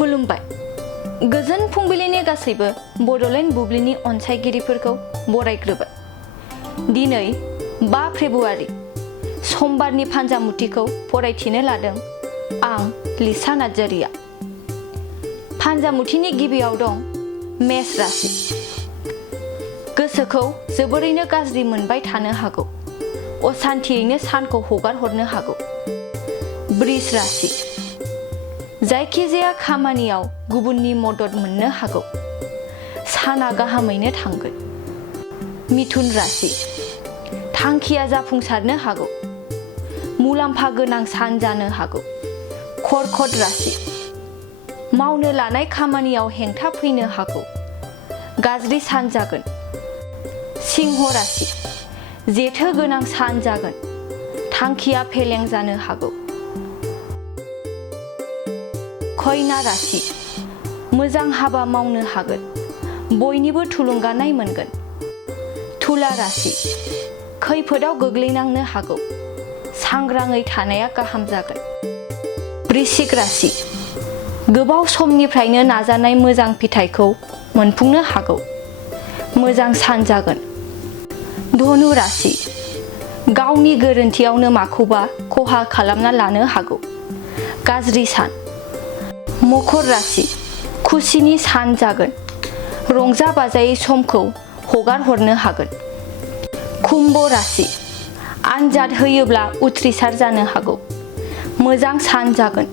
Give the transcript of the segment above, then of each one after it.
खुलुमबाय। गोजोन फुंबिलिनि गासैबो बड'लेण्ड बुब्लिनि अनसायगिरिफोरखौ बरायग्रोबाय। दिनै 5 फेब्रुआरि समबारनि फान्जामुथिखौ फरायथिनो लादों आं लिसा नार्जारिया। फान्जामुथिनि गिबियाव दं मेष राशि। गोसोखौ जोबोरैनो गाज्रि मोनबाय थानो हागौ। असान्थियैनो सानखौ हगार हरनो हागौ। बृष राशि। जायखिजाया खामानियाव गुबुननि मदद मोननो हागौ। साना गाहामैनो थांगोन। मिथुन राशि। थांखिया जाफुंसारनो हागौ। मुलाम्फा गोनां सान जानो हागौ। कर्कट राशि। मावनो लानाय खामानियाव हेंथा फैनो हागौ। गाज्रि सान जागोन। सिंह राशि। जेथो गोनां सान जागोन। थांखिया फेलें जानो हागौ। कन्या राशि। मोजां हाबा मावनो हागोन। बयनिबो थुलुंगानाय मोनगोन। तुला राशि। खैफोदाव गोग्लैनांनो हागौ। सांग्राङै थानाया गाहाम जागोन। वृश्चिक राशि। गोबाव समनिफ्रायनो नाजानाय मोजां फिथाइखौ मोनफुंनो हागौ। मोजां सान जागोन। धनु राशि। गावनि गोरोन्थियावनो माखौबा खहा खालामना लानो हागौ। गाज्रि सान। मकर राशि। खुसिनि सान जागोन। रंजा बाजायै समखौ हगार हरनो हागोन। कुम्भ राशि। आनजाद होयोब्ला उथ्रिसार जानो हागौ। मोजां सान जागोन।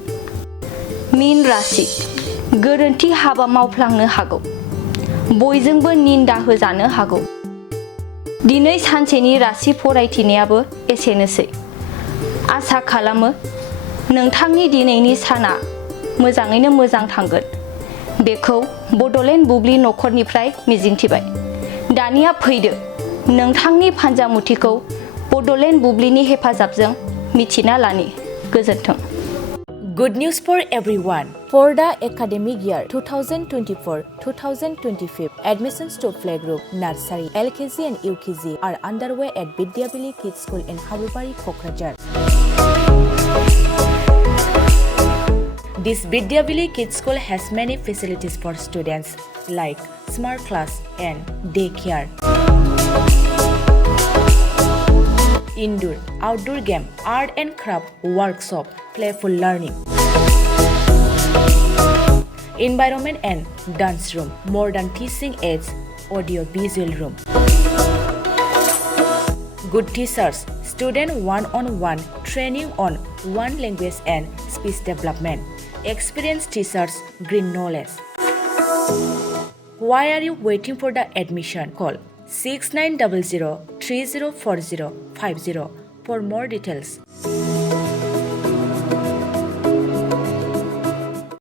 मीन राशि। गोरोन्थि हाबा मावफ्लांनो हागौ। बयजोंबो निन्दा होजानो हागौ। दिनै सानसेनि राशि फरायथिनायाबो एसेनोसै। आसा खालामो नोंथांनि दिनैनि साना मोजाङैनो मोजां थांगोन। बेखौ बड'लेण्ड बुब्लि नखरनिफ्राय मिजिंथिबाय। दानिया फैदो नोंथांनि फान्जामुथिखौ बड'लेण्ड बुब्लिनि हेफाजाबजों मिथिना लानि। गोजोन्थों। Good news for everyone. For the academic year 2024-2025, admissions to playgroup, nursery, LKG and UKG are underway at Vidyavili Kids School in Habubari, Kokrajhar. This Vidyavili Kids School has many facilities for students like smart class and daycare. Indoor, outdoor game, art and craft workshop, playful learning. Environment and dance room, modern teaching aids, audio visual room. Good teachers, student one-on-one training on one language and speech development. Experienced teachers, green knowledge. Why are you waiting for the admission? Call 6900 304050 for more details.